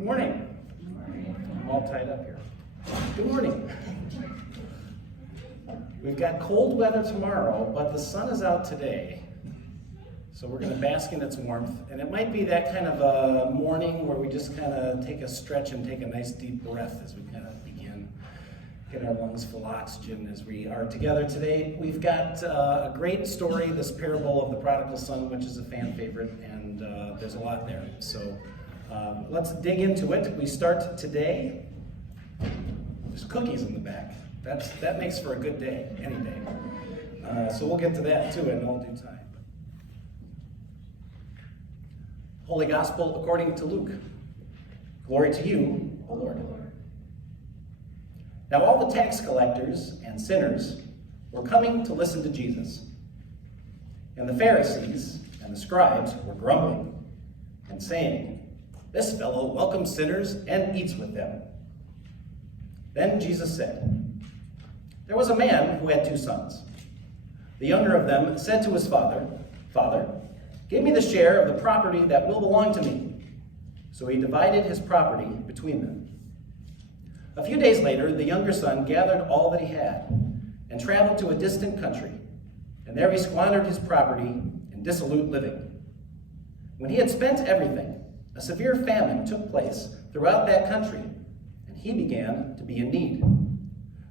Good morning. I'm all tied up here. Good morning. We've got cold weather tomorrow, but the sun is out today. So we're going to bask in its warmth. And it might be that kind of a morning where we just kind of take a stretch and take a nice deep breath as we kind of begin. Get our lungs full of oxygen as we are together today. We've got a great story, this parable of the prodigal son, which is a fan favorite, and there's a lot there. So let's dig into it. We start today. There's cookies in the back. That makes for a good day, any day. So we'll get to that too in all due time. Holy Gospel according to Luke. Glory to you, O Lord. Now all the tax collectors and sinners were coming to listen to Jesus. And the Pharisees and the scribes were grumbling and saying, "This fellow welcomes sinners and eats with them." Then Jesus said, "There was a man who had 2 sons. The younger of them said to his father, 'Father, give me the share of the property that will belong to me.' So he divided his property between them. A few days later, the younger son gathered all that he had and traveled to a distant country, and there he squandered his property in dissolute living. When he had spent everything, a severe famine took place throughout that country, and he began to be in need.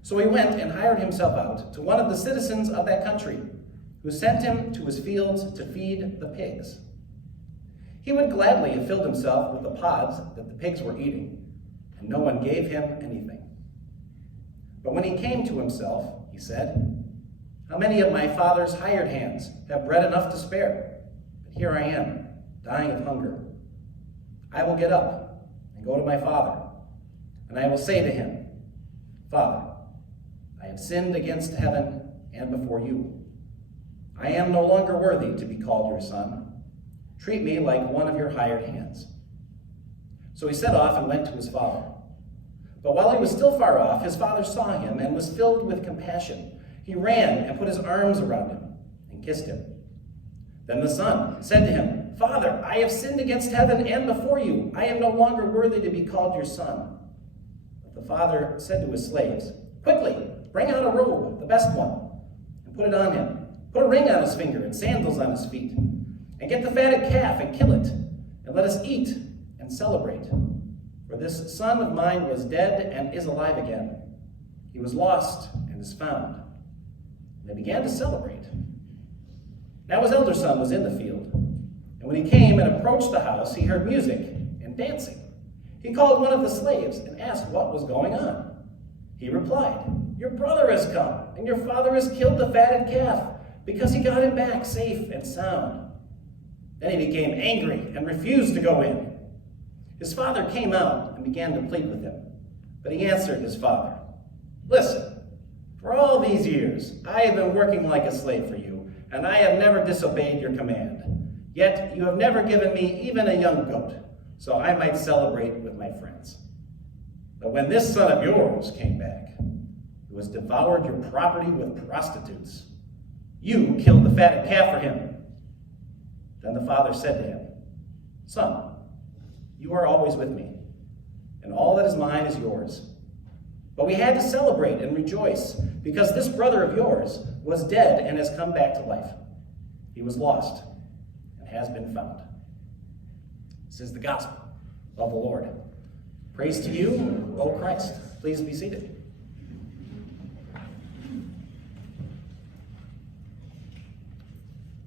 So he went and hired himself out to one of the citizens of that country, who sent him to his fields to feed the pigs. He would gladly have filled himself with the pods that the pigs were eating, and no one gave him anything. But when he came to himself, he said, 'How many of my father's hired hands have bread enough to spare? But here I am, dying of hunger. I will get up and go to my father, and I will say to him, Father, I have sinned against heaven and before you. I am no longer worthy to be called your son. Treat me like one of your hired hands.' So he set off and went to his father. But while he was still far off, his father saw him and was filled with compassion. He ran and put his arms around him and kissed him. Then the son said to him, 'Father, I have sinned against heaven and before you. I am no longer worthy to be called your son.' But the father said to his slaves, 'Quickly, bring out a robe, the best one, and put it on him. Put a ring on his finger and sandals on his feet. And get the fatted calf and kill it, and let us eat and celebrate. For this son of mine was dead and is alive again. He was lost and is found.' And they began to celebrate. Now his elder son was in the field. And when he came and approached the house, he heard music and dancing. He called one of the slaves and asked what was going on. He replied, 'Your brother has come, and your father has killed the fatted calf, because he got him back safe and sound.' Then he became angry and refused to go in. His father came out and began to plead with him. But he answered his father, 'Listen, for all these years I have been working like a slave for you, and I have never disobeyed your command. Yet you have never given me even a young goat, so I might celebrate with my friends. But when this son of yours came back, who has devoured your property with prostitutes, you killed the fatted calf for him.' Then the father said to him, 'Son, you are always with me, and all that is mine is yours. But we had to celebrate and rejoice, because this brother of yours was dead and has come back to life. He was lost and has been found.'" This is the gospel of the Lord. Praise to you, O Christ. Please be seated.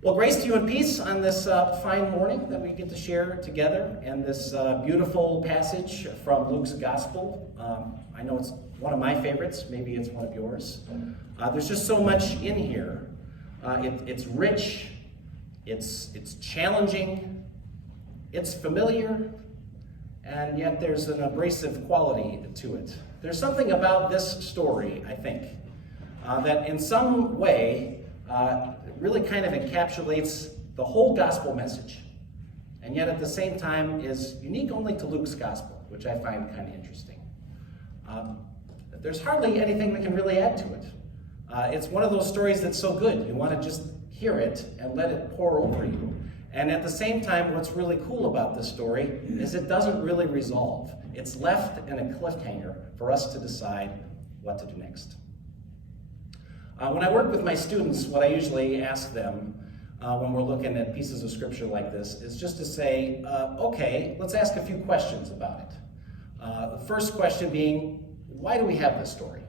Well, grace to you and peace on this fine morning that we get to share together, and this beautiful passage from Luke's Gospel. I know it's one of my favorites. Maybe it's one of yours. There's just so much in here. It's rich. It's challenging. It's familiar. And yet there's an abrasive quality to it. There's something about this story, I think, that in some way really kind of encapsulates the whole gospel message, and yet at the same time is unique only to Luke's gospel, which I find kind of interesting. There's hardly anything we can really add to it. It's one of those stories that's so good, you want to just hear it and let it pour over you. And at the same time, what's really cool about this story is it doesn't really resolve. It's left in a cliffhanger for us to decide what to do next. When I work with my students, what I usually ask them when we're looking at pieces of scripture like this is just to say, okay, let's ask a few questions about it. The first question being, why do we have this story?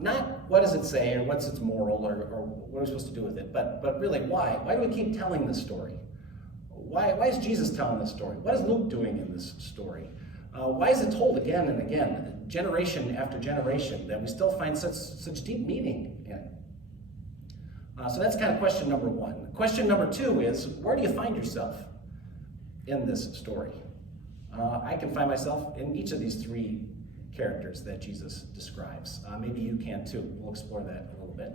Not what does it say or what's its moral or what are we supposed to do with it, but really why? Why do we keep telling this story? Why is Jesus telling this story? What is Luke doing in this story? Why is it told again and again, generation after generation, that we still find such deep meaning in it? So that's kind of question number one. Question number two is, where do you find yourself in this story? I can find myself in each of these three characters that Jesus describes. Maybe you can too. We'll explore that a little bit.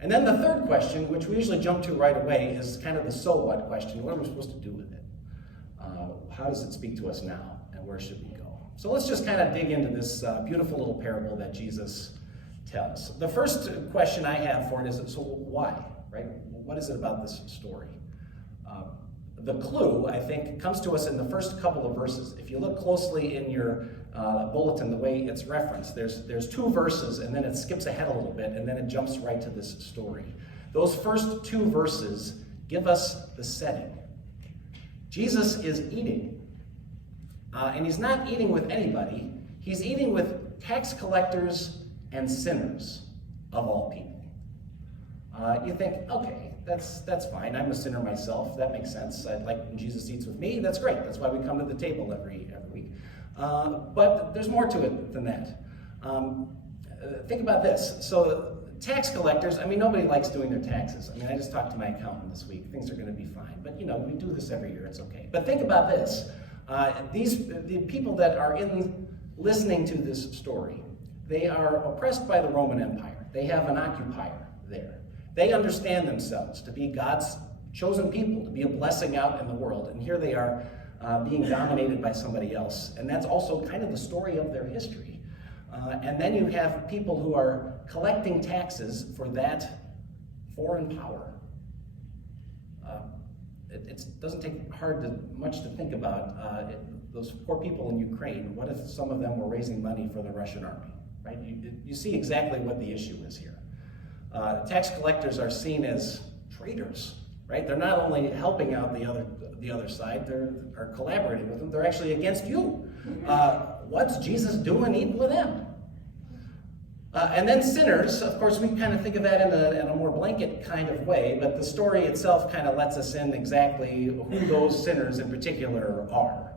And then the third question, which we usually jump to right away, is kind of the so what question. What are we supposed to do with it? How does it speak to us now, and where should we go? So let's just kind of dig into this beautiful little parable that Jesus tells. The first question I have for it is, so why, right? What is it about this story? The clue, I think, comes to us in the first couple of verses. If you look closely in your bulletin, the way it's referenced, there's two verses, and then it skips ahead a little bit, and then it jumps right to this story. Those first two verses give us the setting. Jesus is eating, and he's not eating with anybody. He's eating with tax collectors and sinners, of all people. You think, okay, that's fine. I'm a sinner myself. That makes sense. I'd like when Jesus eats with me. That's great. That's why we come to the table every week. But there's more to it than that. Think about this. So tax collectors, I mean, nobody likes doing their taxes. I mean, I just talked to my accountant this week. Things are going to be fine. But, you know, we do this every year. It's okay. But think about this. The people that are listening to this story, they are oppressed by the Roman Empire. They have an occupier there. They understand themselves to be God's chosen people, to be a blessing out in the world. And here they are being dominated by somebody else. And that's also kind of the story of their history. And then you have people who are collecting taxes for that foreign power. It doesn't take much to think about those poor people in Ukraine. What if some of them were raising money for the Russian army? Right? You see exactly what the issue is here. Tax collectors are seen as traitors, right? They're not only helping out the other side, they're collaborating with them. They're actually against you. What's Jesus doing eating with them? And then sinners, of course, we kind of think of that in a more blanket kind of way, but the story itself kind of lets us in exactly who those sinners in particular are.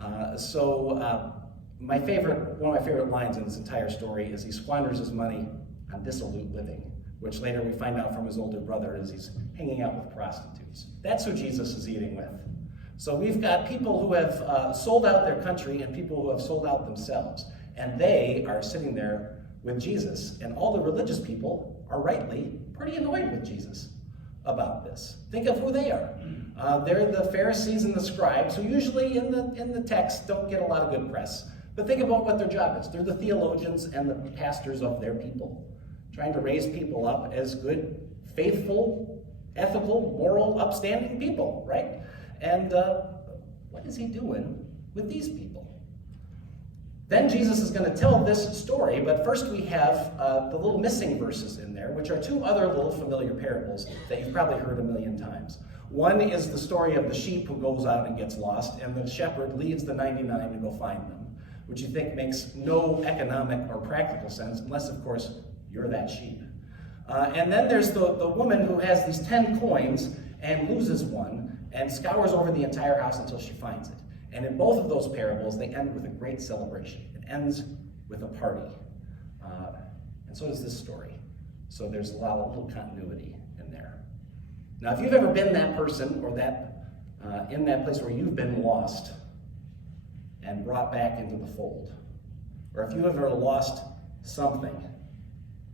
One of my favorite lines in this entire story is he squanders his money on dissolute living, which later we find out from his older brother is he's hanging out with prostitutes. That's who Jesus is eating with. So we've got people who have sold out their country and people who have sold out themselves. And they are sitting there with Jesus. And all the religious people are rightly pretty annoyed with Jesus about this. Think of who they are. They're the Pharisees and the scribes who usually in the text don't get a lot of good press. But think about what their job is. They're the theologians and the pastors of their people, trying to raise people up as good, faithful, ethical, moral, upstanding people, right? And what is he doing with these people? Then Jesus is going to tell this story, but first we have the little missing verses in there, which are two other little familiar parables that you've probably heard a million times. One is the story of the sheep who goes out and gets lost, and the shepherd leads the 99 to go find them, which you think makes no economic or practical sense, unless, of course, you're that sheep. And then there's the woman who has these 10 coins and loses one and scours over the entire house until she finds it. And in both of those parables, they end with a great celebration. It ends with a party. And so does this story. So there's a little continuity in there. Now, if you've ever been that person or in that place where you've been lost and brought back into the fold, or if you've ever lost something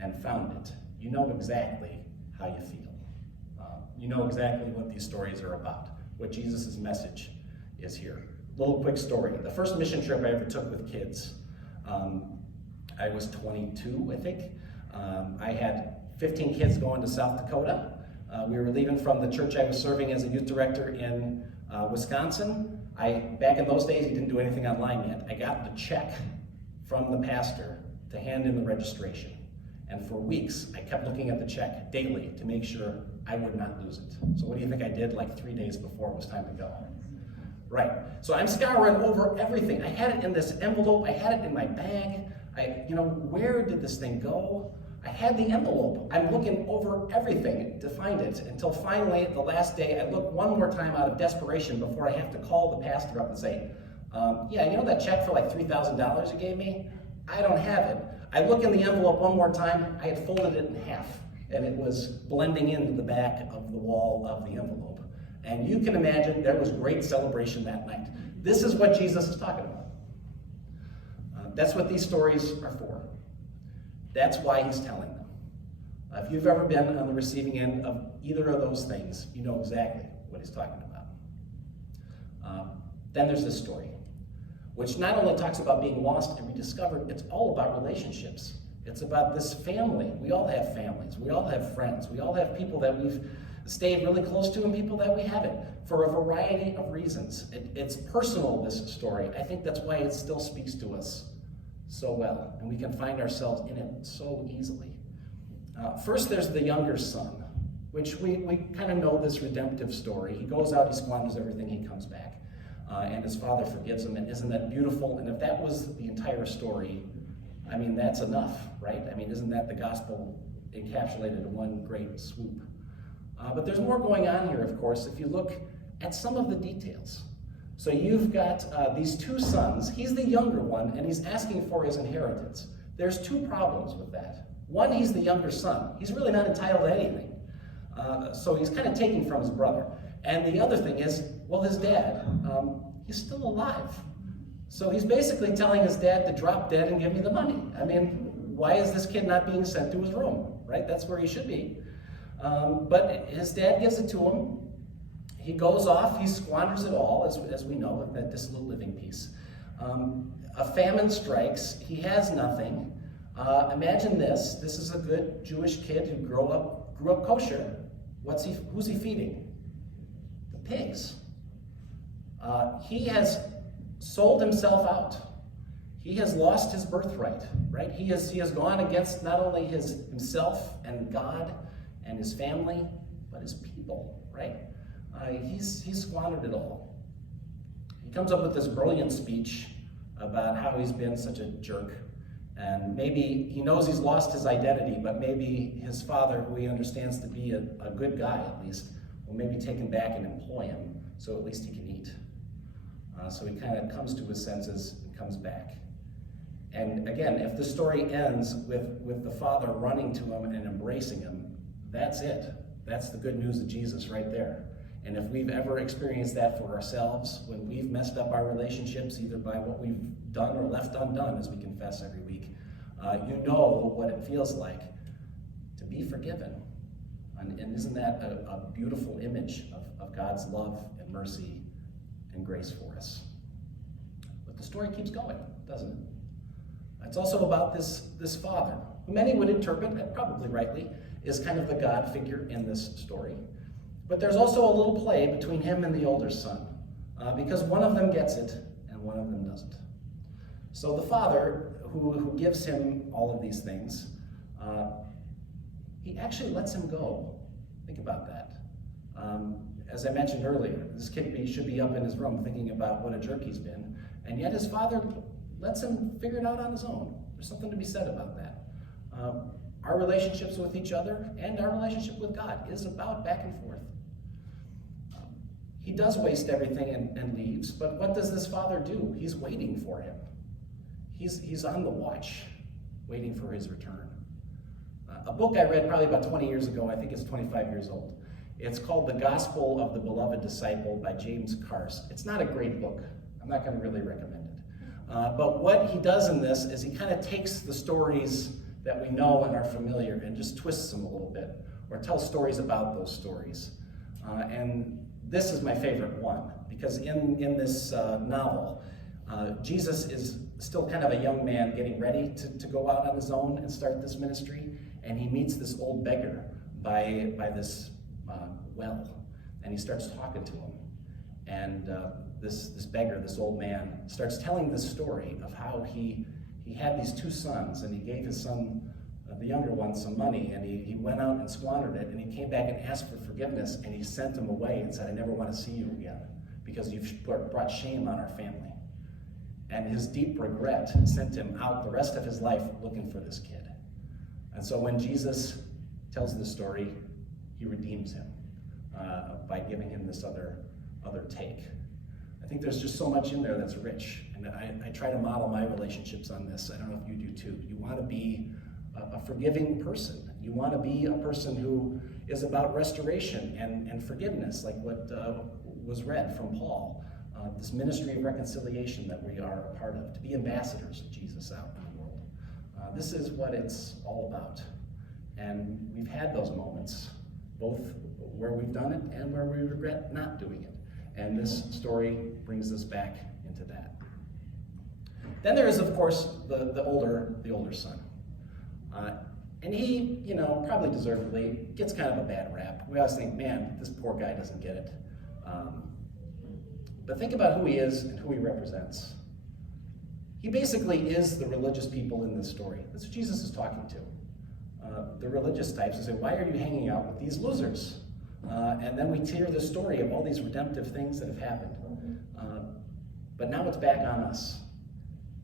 and found it, you know exactly how you feel. You know exactly what these stories are about, what Jesus' message is here. Little quick story. The first mission trip I ever took with kids, I was 22, I think. I had 15 kids going to South Dakota. We were leaving from the church I was serving as a youth director in Wisconsin. Back in those days, he didn't do anything online yet. I got the check from the pastor to hand in the registration. And for weeks, I kept looking at the check daily to make sure I would not lose it. So what do you think I did like 3 days before it was time to go? Right. So I'm scouring over everything. I had it in this envelope. I had it in my bag. Where did this thing go? I had the envelope. I'm looking over everything to find it until finally, the last day, I look one more time out of desperation before I have to call the pastor up and say, that check for like $3,000 you gave me? I don't have it. I look in the envelope one more time. I had folded it in half, and it was blending into the back of the wall of the envelope. And you can imagine there was great celebration that night. This is what Jesus is talking about. That's what these stories are for. That's why he's telling them. If you've ever been on the receiving end of either of those things, you know exactly what he's talking about. Then there's this story, which not only talks about being lost and rediscovered, it's all about relationships. It's about this family. We all have families. We all have friends. We all have people that we've stayed really close to and people that we haven't for a variety of reasons. It's personal, this story. I think that's why it still speaks to us so well, and we can find ourselves in it so easily. First, there's the younger son, which we kind of know this redemptive story. He goes out, he squanders everything, he comes back, and his father forgives him, and isn't that beautiful? And if that was the entire story, that's enough, right? Isn't that the gospel encapsulated in one great swoop? But there's more going on here, of course, if you look at some of the details. So you've got these two sons. He's the younger one, and he's asking for his inheritance. There's two problems with that. One, he's the younger son. He's really not entitled to anything. So he's kind of taking from his brother. And the other thing is, his dad, he's still alive. So he's basically telling his dad to drop dead and give me the money. Why is this kid not being sent to his room, right? That's where he should be. But his dad gives it to him. He goes off, he squanders it all, as we know, with that dissolute living piece. A famine strikes, he has nothing. Imagine this is a good Jewish kid who grew up kosher. Who's he feeding? The pigs. He has sold himself out. He has lost his birthright, right? He has gone against not only himself and God and his family, but his people, right? He's squandered it all. He comes up with this brilliant speech about how he's been such a jerk. And maybe he knows he's lost his identity, but maybe his father, who he understands to be a good guy at least, will maybe take him back and employ him so at least he can eat. So he kind of comes to his senses and comes back. And again, if the story ends with the father running to him and embracing him, that's it. That's the good news of Jesus right there. And if we've ever experienced that for ourselves, when we've messed up our relationships, either by what we've done or left undone, as we confess every week, you know what it feels like to be forgiven. And isn't that a beautiful image of God's love and mercy and grace for us? But the story keeps going, doesn't it? It's also about this father, who many would interpret, and probably rightly, is kind of the God figure in this story. But there's also a little play between him and the older son, because one of them gets it and one of them doesn't. So the father, who gives him all of these things, he actually lets him go. Think about that. As I mentioned earlier, this kid should be up in his room thinking about what a jerk he's been, and yet his father lets him figure it out on his own. There's something to be said about that. Our relationships with each other and our relationship with God is about back and forth. He does waste everything and leaves, but what does this father do? He's waiting for him. He's on the watch, waiting for his return. A book I read probably about 20 years ago, I think it's 25 years old. It's called The Gospel of the Beloved Disciple by James Carse. It's not a great book. I'm not going to really recommend it. But what he does in this is he kind of takes the stories that we know and are familiar and just twists them a little bit, or tells stories about those stories. And this is my favorite one, because in this novel, Jesus is still kind of a young man getting ready to go out on his own and start this ministry, and he meets this old beggar by this well, and he starts talking to him. And this beggar, this old man, starts telling this story of how he had these two sons, and he gave his son, the younger one, some money, and he went out and squandered it, and he came back and asked for forgiveness, and he sent him away and said, I never want to see you again, because you've brought shame on our family. And his deep regret sent him out the rest of his life looking for this kid. And so when Jesus tells this story, he redeems him by giving him this other take. I think there's just so much in there that's rich, and I try to model my relationships on this. I don't know if you do too. You want to be a forgiving person. You want to be a person who is about restoration and forgiveness, like what was read from Paul. This ministry of reconciliation that we are a part of, to be ambassadors of Jesus out in the world. This is what it's all about. And we've had those moments, both where we've done it and where we regret not doing it. And this story brings us back into that. Then there is, of course, the older son. And he, probably deservedly, gets kind of a bad rap. We always think, man, this poor guy doesn't get it. But think about who he is and who he represents. He basically is the religious people in this story. That's what Jesus is talking to. The religious types who say, why are you hanging out with these losers? And then we hear the story of all these redemptive things that have happened. But now it's back on us,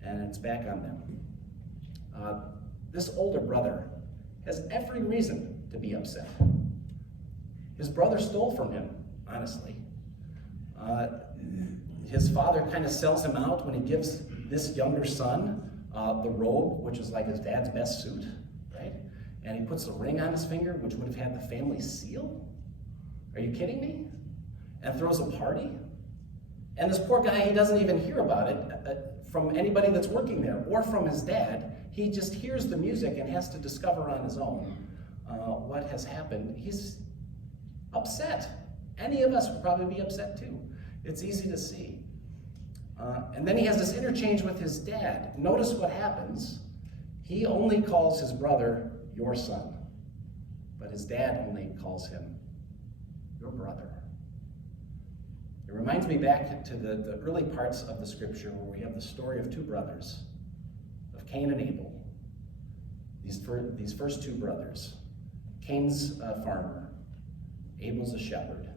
and it's back on them. This older brother has every reason to be upset. His brother stole from him, honestly. His father kind of sells him out when he gives this younger son the robe, which is like his dad's best suit, right? And he puts the ring on his finger, which would have had the family seal. Are you kidding me? And throws a party. And this poor guy, he doesn't even hear about it from anybody that's working there or from his dad. He just hears the music and has to discover on his own what has happened. He's upset. Any of us would probably be upset too. It's easy to see. And then he has this interchange with his dad. Notice what happens. He only calls his brother your son, but his dad only calls him your brother. It reminds me back to the early parts of the scripture where we have the story of two brothers, of Cain and Abel. These first two brothers. Cain's a farmer, Abel's a shepherd.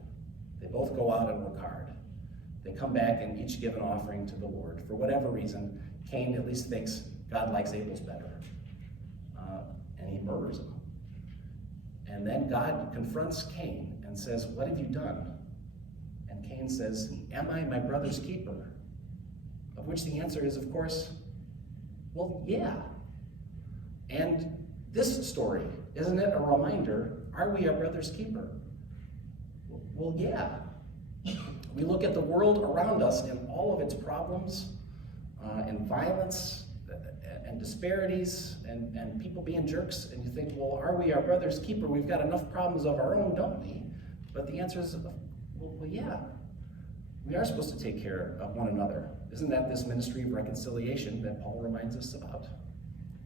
They both go out and work hard. They come back and each give an offering to the Lord. For whatever reason, Cain at least thinks God likes Abel's better. And he murders him. And then God confronts Cain and says, what have you done? And Cain says, am I my brother's keeper? Of which the answer is, of course, well, yeah. And this story, isn't it a reminder, are we our brother's keeper? Well, yeah. We look at the world around us and all of its problems and violence and disparities and people being jerks, and you think, well, are we our brother's keeper? We've got enough problems of our own, don't we? But the answer is, well, yeah. We are supposed to take care of one another. Isn't that this ministry of reconciliation that Paul reminds us about?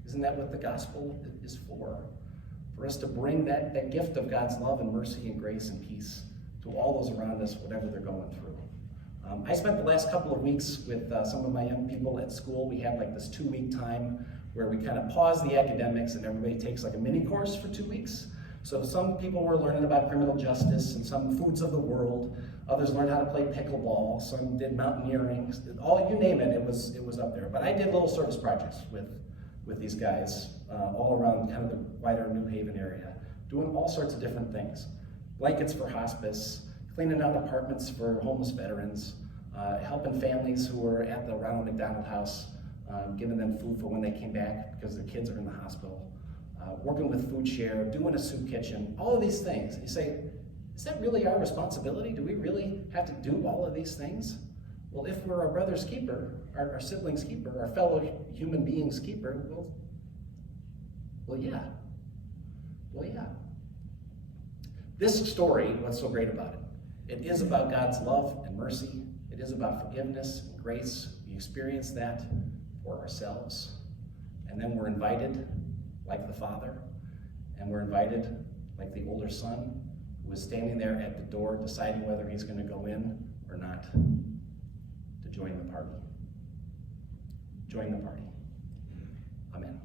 Isn't that what the gospel is for? For us to bring that gift of God's love and mercy and grace and peace to all those around us, whatever they're going through. I spent the last couple of weeks with some of my young people at school. We have like this 2-week time where we kind of pause the academics and everybody takes like a mini course for 2 weeks. So some people were learning about criminal justice and some foods of the world. Others learned how to play pickleball. Some did mountaineering. All you name it, it was up there. But I did little service projects with these guys all around kind of the wider New Haven area, doing all sorts of different things. Blankets for hospice, cleaning out apartments for homeless veterans, helping families who were at the Ronald McDonald House, giving them food for when they came back because their kids are in the hospital, working with Food Share, doing a soup kitchen, all of these things. You say, is that really our responsibility? Do we really have to do all of these things? Well, if we're our brother's keeper, our sibling's keeper, our fellow human being's keeper, well, yeah. Well, yeah. This story, what's so great about it? It is about God's love and mercy. It is about forgiveness and grace. We experience that for ourselves. And then we're invited, like the Father, and we're invited, like the older son, who is standing there at the door deciding whether he's going to go in or not to join the party. Join the party. Amen.